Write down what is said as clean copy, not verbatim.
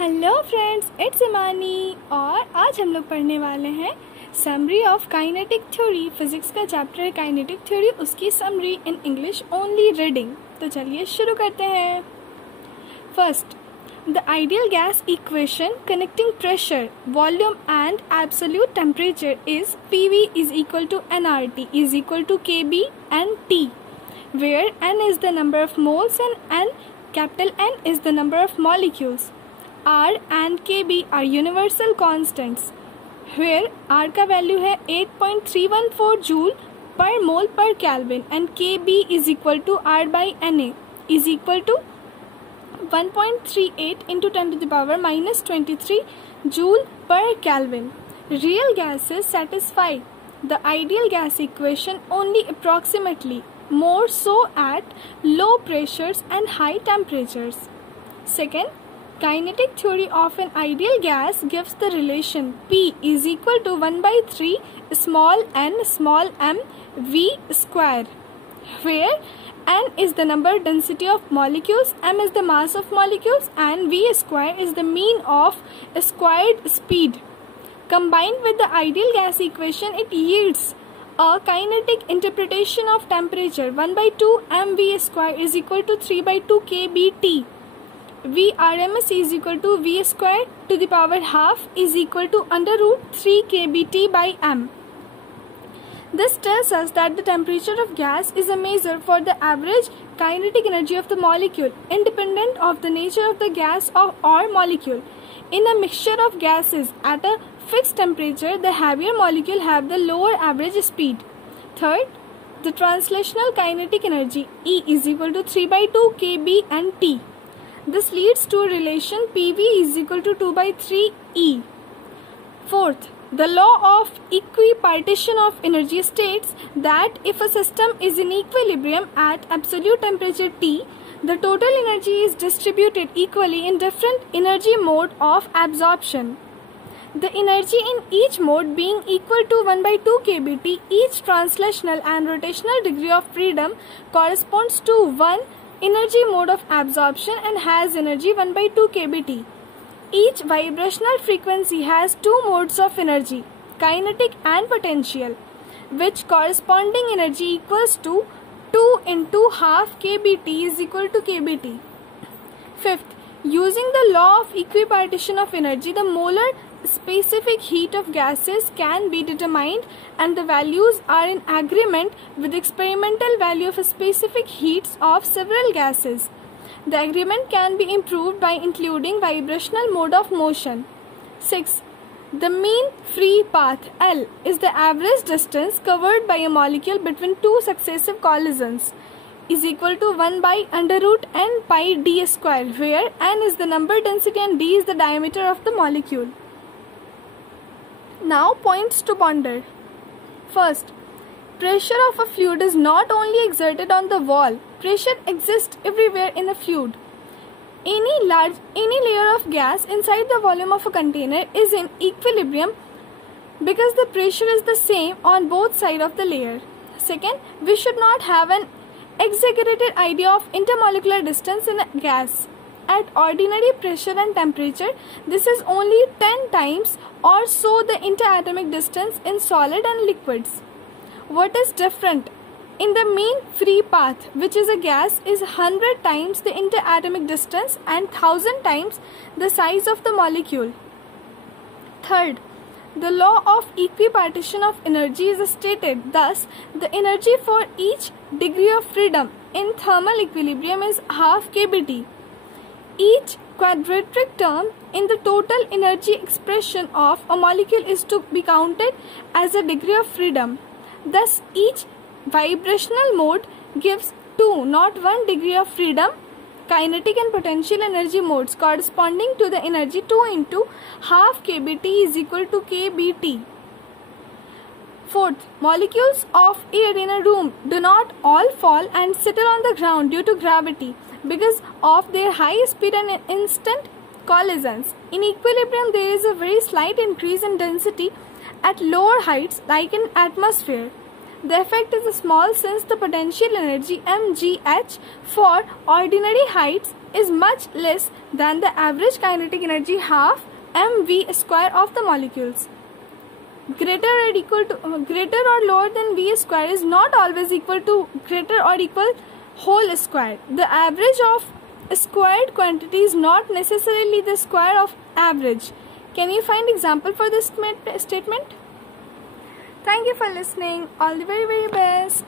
Hello friends, it's इमानी और आज हम लोग पढ़ने वाले हैं summary of kinetic theory. Physics का चैप्टर है काइनेटिक थ्योरी, उसकी summary in English only reading. तो चलिए शुरू करते हैं। First, the ideal gas equation connecting pressure, volume and absolute temperature is PV is equal to nRT is equal to KB and T, where n is the number of moles and capital N is the number of molecules. R and KB are universal constants, where R का value है 8.314 joule पर मोल पर kelvin and KB is equal to R by Na is equal to 1.38 into 10 to the power minus 23 joule per Kelvin. Real gases satisfy the ideal gas equation only approximately, more so at low pressures and high temperatures. Second, kinetic theory of an ideal gas gives the relation P is equal to 1 by 3 small m V square, where n is the number density of molecules, m is the mass of molecules, and V square is the mean of squared speed. Combined with the ideal gas equation, it yields a kinetic interpretation of temperature 1 by 2 mv square is equal to 3 by 2 kBT. V RMS is equal to V square to the power half is equal to under root 3 kBT by m. This tells us that the temperature of gas is a measure for the average kinetic energy of the molecule, independent of the nature of the gas or molecule. In a mixture of gases at a fixed temperature, the heavier molecule have the lower average speed. Third, the translational kinetic energy E is equal to 3 by 2 kB and T. This leads to a relation PV is equal to 2 by 3 E. Fourth, the law of equipartition of energy states that if a system is in equilibrium at absolute temperature T, the total energy is distributed equally in different energy mode of absorption. The energy in each mode being equal to 1 by 2 kBT, each translational and rotational degree of freedom corresponds to one energy mode of absorption and has energy 1 by 2 kBT. Each vibrational frequency has two modes of energy, kinetic and potential, which corresponding energy equals to 2 into half kBT is equal to kBT. Fifth, using the law of equipartition of energy, the molar specific heat of gases can be determined and the values are in agreement with experimental value of specific heats of several gases. The agreement can be improved by including vibrational mode of motion. 6. The mean free path L is the average distance covered by a molecule between two successive collisions is equal to 1 by under root n pi d square, where n is the number density and d is the diameter of the molecule. Now points to ponder. First, pressure of a fluid is not only exerted on the wall, pressure exists everywhere in a fluid. Any layer of gas inside the volume of a container is in equilibrium because the pressure is the same on both sides of the layer. Second, we should not have an exaggerated idea of intermolecular distance in a gas. At ordinary pressure and temperature, this is only 10 times or so the interatomic distance in solid and liquids. What is different in the mean free path, which is a gas, is 100 times the interatomic distance and 1000 times the size of the molecule. Third, the law of equipartition of energy is stated. Thus, the energy for each degree of freedom in thermal equilibrium is half kBT. Each quadratic term in the total energy expression of a molecule is to be counted as a degree of freedom. Thus, each vibrational mode gives 2, not 1 degree of freedom. Kinetic and potential energy modes corresponding to the energy 2 into half kBT is equal to kBT. Fourth, molecules of air in a room do not all fall and settle on the ground due to gravity because of their high speed and instant collisions. In equilibrium, there is a very slight increase in density at lower heights like in atmosphere. The effect is small since the potential energy mgh for ordinary heights is much less than the average kinetic energy half mv square of the molecules. Greater or lower than v square is not always equal to greater or equal whole square. The average of a squared quantity is not necessarily the square of average. Can you find example for this statement? Thank you for listening. All the very best.